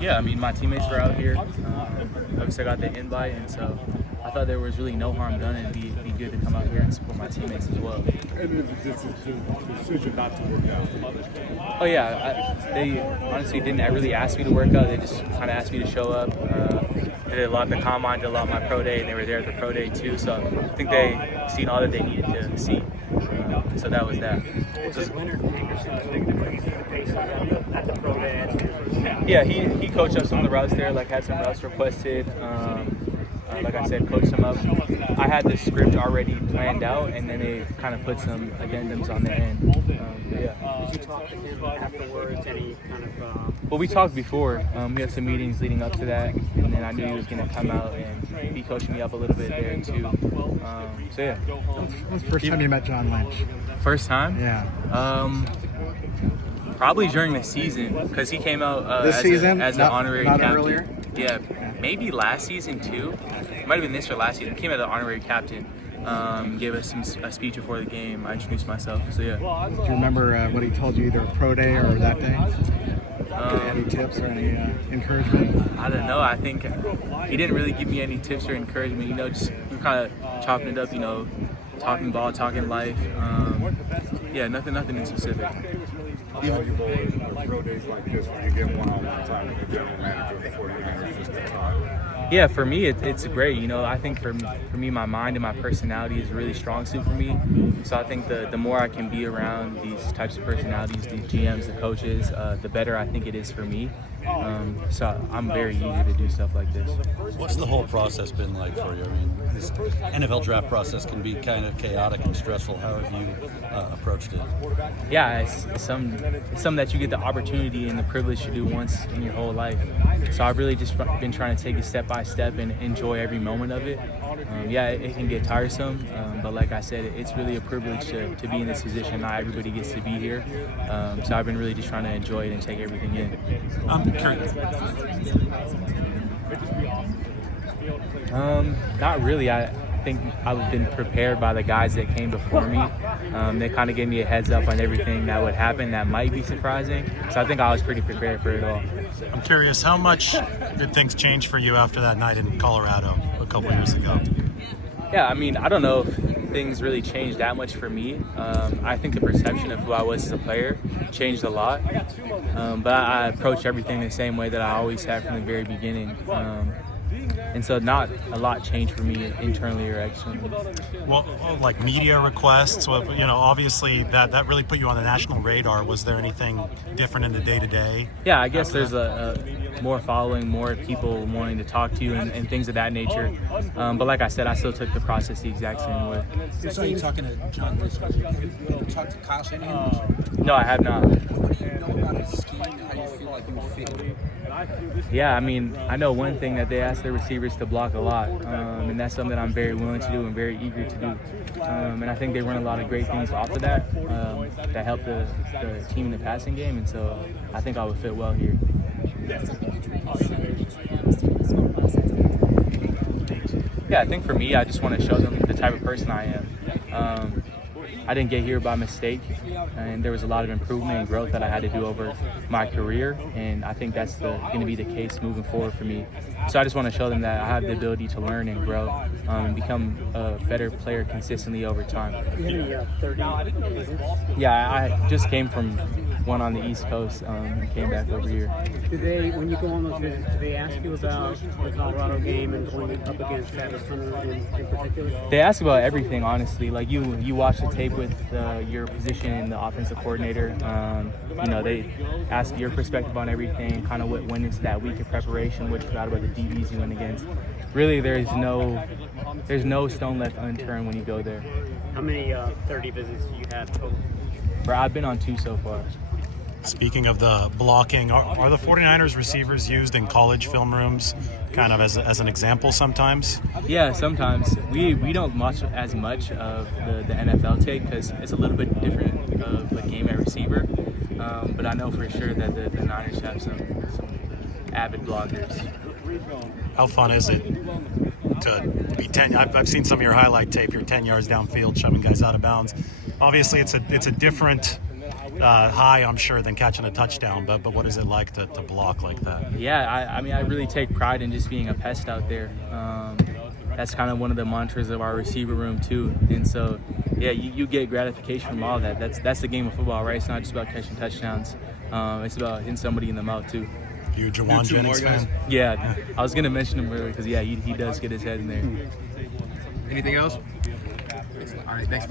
Yeah, I mean, my teammates were out here. Obviously, I got the invite, and so I thought there was really no harm done, and it'd be good to come out here and support my teammates as well. And it's just a decision not to work out. Oh yeah, they honestly didn't really ask me to work out. They just kind of asked me to show up. They did a lot at the combine, did a lot of my pro day, and they were there at the pro day too. So I think they seen all that they needed to see. So that was that. Yeah, he coached up some of the routes there, like had some routes requested. Like I said, coached them up. I had the script already planned out, and then they kind of put some addendums on the end. Yeah. Did you talk to him afterwards? Any kind of? Well, we talked before. We had some meetings leading up to that, and then I knew he was going to come out and be coaching me up a little bit there too. So yeah. When's the first time you met John Lynch? First time? Yeah. Probably during the season, because he came out this season as an honorary not captain. Earlier? Yeah, maybe last season too. It might have been this or last season. He came out as an honorary captain. Gave us a speech before the game. I introduced myself. So yeah. Do you remember what he told you either pro day or that day? Any tips or any encouragement? I don't know. I think he didn't really give me any tips or encouragement. You know, just we were kind of chopping it up. You know, talking ball, talking life. Yeah, nothing in specific. Valuable in pro days like this when you get one-on-one time with the general manager before the game, just to talk. Yeah, for me, it's great. You know, I think for me, my mind and my personality is a really strong suit for me. So I think the more I can be around these types of personalities, these GMs, the coaches, the better I think it is for me. So I'm very eager to do stuff like this. What's the whole process been like for you? I mean, this NFL draft process can be kind of chaotic and stressful. How have you approached it? Yeah, it's something that you get the opportunity and the privilege to do once in your whole life. So I've really just been trying to take it step by step and enjoy every moment of it. Yeah, it can get tiresome, but like I said, it's really a privilege to be in this position. Not everybody gets to be here. So I've been really just trying to enjoy it and take everything in. Not really. I think I've been prepared by the guys that came before me. They kind of gave me a heads up on everything that would happen that might be surprising. So I think I was pretty prepared for it all. I'm curious, how much did things change for you after that night in Colorado a couple years ago? Yeah, I mean, I don't know if things really changed that much for me. I think the perception of who I was as a player changed a lot. But I approach everything the same way that I always have from the very beginning. And so not a lot changed for me internally or externally. Well, like media requests, well, you know, obviously that really put you on the national radar. Was there anything different in the day-to-day? Yeah, I guess there's a more following, more people wanting to talk to you and things of that nature. But like I said, I still took the process the exact same way. So you're talking to John Lynch? You talked to Kyle Shanahan? No, I have not. Do you know about his scheme and how you feel like you would fit? Yeah, I mean, I know one thing that they ask their receivers to block a lot, and that's something I'm very willing to do and very eager to do. And I think they run a lot of great things off of that that help the team in the passing game, and so I think I would fit well here. Yeah, I think for me, I just want to show them the type of person I am. I didn't get here by mistake, and there was a lot of improvement and growth that I had to do over my career, and I think that's going to be the case moving forward for me. So I just want to show them that I have the ability to learn and grow and become a better player consistently over time. Yeah, I just came from one on the East Coast and came back over here. Do they, when you go on those visits, do they ask you about the Colorado game and going up against Travis Hunter in particular? They ask about everything, honestly. Like you watch the tape with your position in the offensive coordinator. You know, they ask your perspective on everything, kind of what went into that week of preparation, what you thought about the DBs you went against. Really, there's no stone left unturned when you go there. How many 30 visits do you have total? I've been on 2 so far. Speaking of the blocking, are the 49ers receivers used in college film rooms kind of as an example sometimes? Yeah, sometimes. We don't watch as much of the NFL tape because it's a little bit different of a game at receiver. But I know for sure that the Niners have some avid bloggers. How fun is it to be 10? I've seen some of your highlight tape. You're 10 yards downfield, shoving guys out of bounds. Obviously, it's a different high, I'm sure, than catching a touchdown. But what is it like to block like that? Yeah, I mean, I really take pride in just being a pest out there. That's kind of one of the mantras of our receiver room too. And so, yeah, you get gratification from all that. That's the game of football, right? It's not just about catching touchdowns. It's about hitting somebody in the mouth too. You Jawan Jennings fan? Yeah, I was gonna mention him earlier because he does get his head in there. Anything else? All right, thanks.